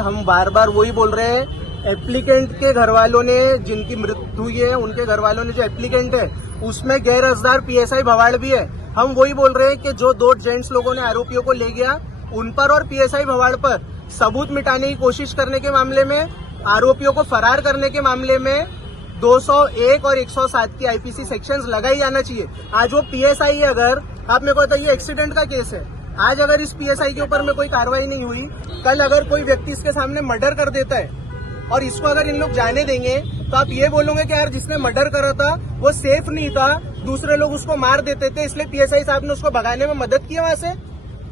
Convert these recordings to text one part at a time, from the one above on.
हम बार बार वही बोल रहे हैं, एप्लीकेंट के घर वालों ने, जिनकी मृत्यु हुई है उनके घर वालों ने, जो एप्लीकेंट है उसमें गैर अर्जदार पीएसआई भवाड़ भी है। हम वही बोल रहे हैं कि जो 2 जेंट्स लोगों ने आरोपियों को ले गया उन पर और पीएसआई भवाड़ पर सबूत मिटाने की कोशिश करने के मामले में, आरोपियों को फरार करने के मामले में 201 और 107 की आईपीसी सेक्शंस लगाई जाना चाहिए। आज वो पीएसआई है, अगर आप मेरे को बताइए एक्सीडेंट का केस है, आज अगर इस पीएसआई के ऊपर में कोई कार्रवाई नहीं हुई, कल अगर कोई व्यक्ति इसके सामने मर्डर कर देता है और इसको अगर इन लोग जाने देंगे तो आप ये बोलोगे कि यार जिसने मर्डर करा था वो सेफ नहीं था, दूसरे लोग उसको मार देते थे, इसलिए पीएसआई साहब ने उसको भगाने में मदद की वहां से।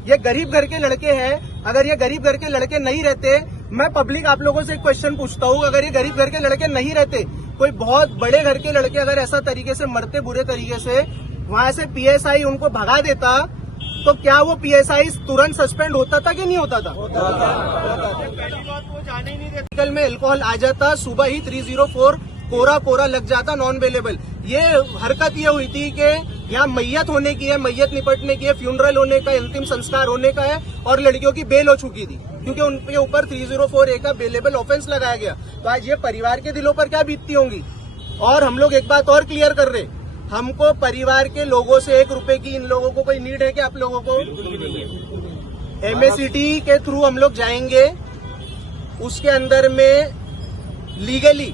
ये गरीब घर के लड़के हैं, अगर ये गरीब घर के लड़के नहीं रहते, मैं पब्लिक आप लोगों से एक क्वेश्चन पूछता हूँ, अगर ये गरीब घर के लड़के नहीं रहते, कोई बहुत बड़े घर के लड़के अगर ऐसा तरीके से मरते बुरे तरीके से, वहां से पीएसआई उनको भगा देता, तो क्या वो पीएसआई तुरंत सस्पेंड होता था कि नहीं होता था? मेडिकल में अल्कोहल आ जाता, सुबह ही 304 कोरा लग जाता, नॉन अवेलेबल। ये हरकत ये हुई थी कि यहाँ मैयत होने की है, मैयत निपटने की है, फ्यूनरल होने का, अंतिम संस्कार होने का है और लड़कियों की बेल हो चुकी थी क्योंकि उनके ऊपर 304A का बेलेबल ऑफेंस लगाया गया। तो आज ये परिवार के दिलों पर क्या बीतती होंगी। और हम लोग एक बात और क्लियर कर रहे, हमको परिवार के लोगों से 1 रुपए की इन लोगों को कोई नीड है कि आप लोगों को MACT के थ्रू हम लोग जाएंगे, उसके अंदर में लीगली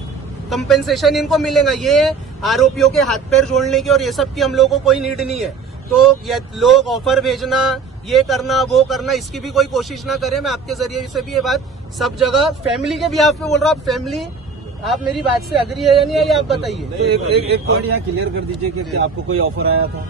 कंपेंसेशन इनको मिलेगा। ये आरोपियों के हाथ पैर जोड़ने की और ये सब की हम लोगों को कोई नीड नहीं है। तो ये लोग ऑफर भेजना, ये करना वो करना, इसकी भी कोई कोशिश ना करें। मैं आपके जरिए से भी ये बात सब जगह फैमिली के बिहाफ पे बोल रहा हूँ। आप फैमिली, आप मेरी बात से अग्री है या नहीं है, ये आप बताइए। तो एक पॉइंट यहाँ क्लियर कर दीजिए कि आपको कोई ऑफर आया था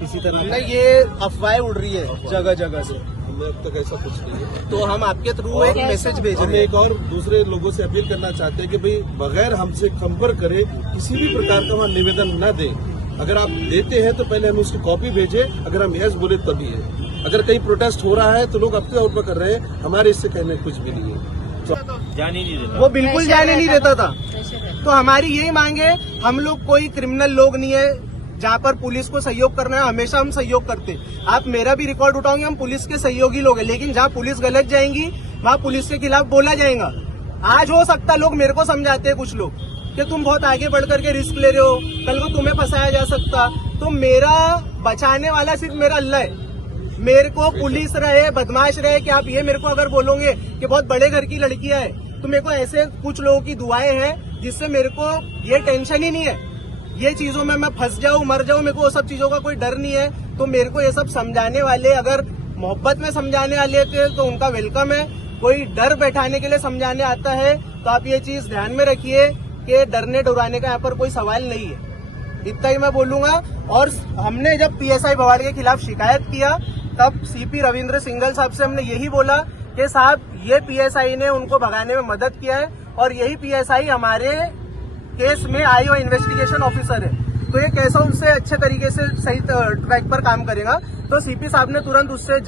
किसी तरह? नहीं, ये अफवाहें उड़ रही है जगह जगह से, हमें अब तक ऐसा कुछ नहीं है। तो हम आपके थ्रू एक मैसेज भेज हम रहे हैं। एक और दूसरे लोगों से अपील करना चाहते हैं कि भाई बगैर हमसे संपर्क करे किसी भी प्रकार का वहाँ निवेदन न दें। अगर आप देते हैं तो पहले हमें उसकी कॉपी भेजें, अगर हम यस बोले तभी है। अगर कहीं प्रोटेस्ट हो रहा है तो लोग अपने ऊपर कर रहे हैं, हमारे इससे कहने कुछ भी नहीं है। जाने नहीं देता, वो बिल्कुल जाने नहीं देता था। तो हमारी यही मांग है, हम लोग कोई क्रिमिनल लोग नहीं है, जहाँ पर पुलिस को सहयोग करना है हमेशा हम सहयोग करते। आप मेरा भी रिकॉर्ड उठाओगे, हम पुलिस के सहयोगी लोग हैं, लेकिन जहाँ पुलिस गलत जाएंगी वहाँ पुलिस के खिलाफ बोला जाएगा। आज हो सकता लोग मेरे को समझाते हैं कुछ लोग कि तुम बहुत आगे बढ़ करके रिस्क ले रहे हो, कल को तुम्हें फंसाया जा सकता। तो मेरा बचाने वाला सिर्फ मेरा अल्लाह है। मेरे को पुलिस रहे, बदमाश रहे, कि आप ये मेरे को अगर बोलोगे कि बहुत बड़े घर की लड़कियां है, तो मेरे को ऐसे कुछ लोगों की दुआएं हैं जिससे मेरे को ये टेंशन ही नहीं है, ये चीजों में मैं फंस जाऊं मर जाऊं, मेरे को वो सब चीजों का कोई डर नहीं है। तो मेरे को ये सब समझाने वाले अगर मोहब्बत में समझाने वाले थे तो उनका वेलकम है। कोई डर बैठाने के लिए समझाने आता है तो आप ये चीज ध्यान में रखिए कि डरने डराने का यहाँ पर कोई सवाल नहीं है। इतना ही मैं बोलूंगा। और हमने जब पीएसआई भवाड़ के खिलाफ शिकायत किया तब सीपी रविंद्र सिंघल साहब से हमने यही बोला कि साहब ये पीएसआई ने उनको भगाने में मदद किया है और यही पीएसआई हमारे केस में आईओ इन्वेस्टिगेशन ऑफिसर है, तो ये कैसा उनसे अच्छे तरीके से सही ट्रैक पर काम करेगा। तो सीपी साहब ने तुरंत उससे